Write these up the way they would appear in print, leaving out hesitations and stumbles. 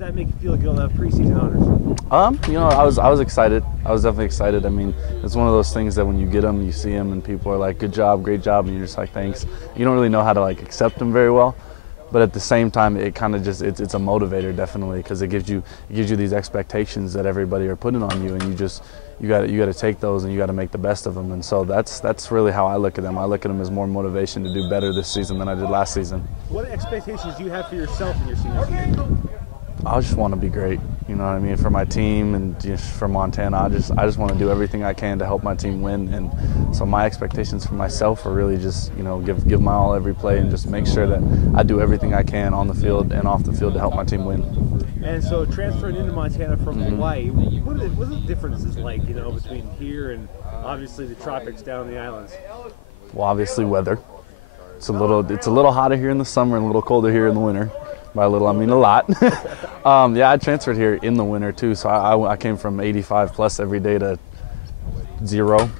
that make you feel good on the preseason honors? I was excited. I was definitely excited. I mean, it's one of those things that when you get them, you see them, and people are like, "Good job, great job," and you're just like, "Thanks." You don't really know how to like accept them very well, but at the same time, it kind of just it's a motivator definitely, because it gives you these expectations that everybody are putting on you, and you got to take those and you got to make the best of them. And so that's really how I look at them. I look at them as more motivation to do better this season than I did last season. What expectations do you have for yourself in your senior season? I just want to be great, you know what I mean, for my team and just for Montana. I just want to do everything I can to help my team win. And so my expectations for myself are really just, give my all every play and just make sure that I do everything I can on the field and off the field to help my team win. And so transferring into Montana from Hawaii, what are the differences like, between here and obviously the tropics down the islands? Well, obviously weather. It's a little hotter here in the summer and a little colder here in the winter. By a little, I mean a lot. I transferred here in the winter too, so I came from 85 plus every day to 0,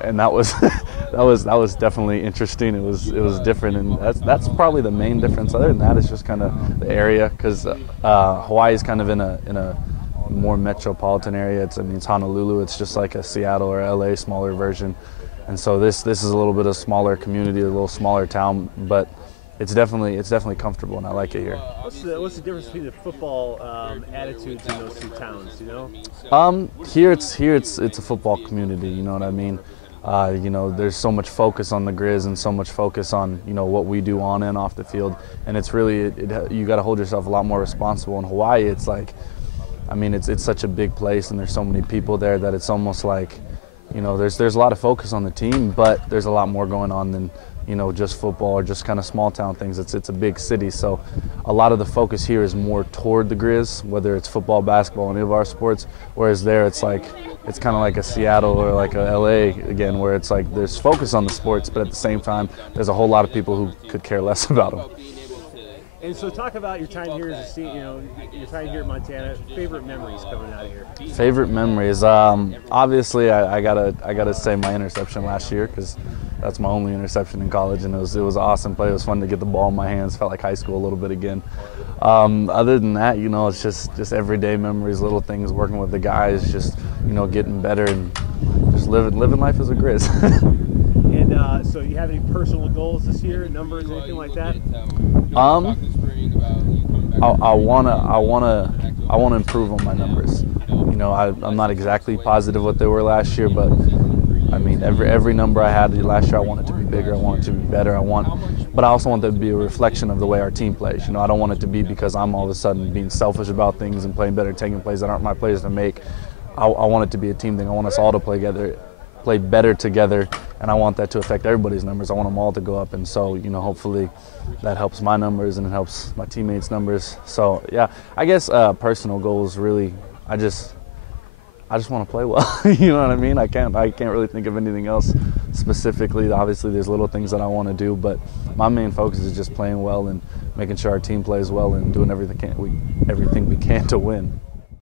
and that was that was definitely interesting. It was different, and that's probably the main difference. Other than that, it's just kind of the area, because Hawaii is kind of in a more metropolitan area. It's Honolulu. It's just like a Seattle or LA smaller version, and so this is a little bit of smaller community, a little smaller town, but it's definitely comfortable, and I like it here. What's the difference between the football attitudes in those two towns? Here it's a football community. You know what I mean? There's so much focus on the Grizz and so much focus on what we do on and off the field, and it's really you got to hold yourself a lot more responsible. In Hawaii, it's like, it's such a big place, and there's so many people there that it's almost like, there's a lot of focus on the team, but there's a lot more going on than just football or just kind of small town things. It's a big city, so a lot of the focus here is more toward the Grizz, whether it's football, basketball, any of our sports, whereas there it's kind of like a Seattle or like a LA again, where it's like there's focus on the sports, but at the same time there's a whole lot of people who could care less about them. And so talk about your time here as your time here in Montana. Favorite memories coming out of here? Favorite memories, obviously I gotta say my interception last year, because that's my only interception in college, and it was an awesome play. It was fun to get the ball in my hands. Felt like high school a little bit again. Other than that, it's just everyday memories, little things, working with the guys, just getting better and just living life as a Grizz. And so you have any personal goals this year, numbers, anything like that? I wanna improve on my numbers. I'm not exactly positive what they were last year, but every number I had last year, I want it to be bigger. I want it to be better. But I also want that to be a reflection of the way our team plays. I don't want it to be because I'm all of a sudden being selfish about things and playing better, taking plays that aren't my plays to make. I want it to be a team thing. I want us all to play better together, and I want that to affect everybody's numbers. I want them all to go up, and so hopefully that helps my numbers and it helps my teammates' numbers. So yeah, I guess personal goals really, I just want to play well. You know what I mean? I can't really think of anything else specifically. Obviously there's little things that I want to do, but my main focus is just playing well and making sure our team plays well and doing everything we can to win.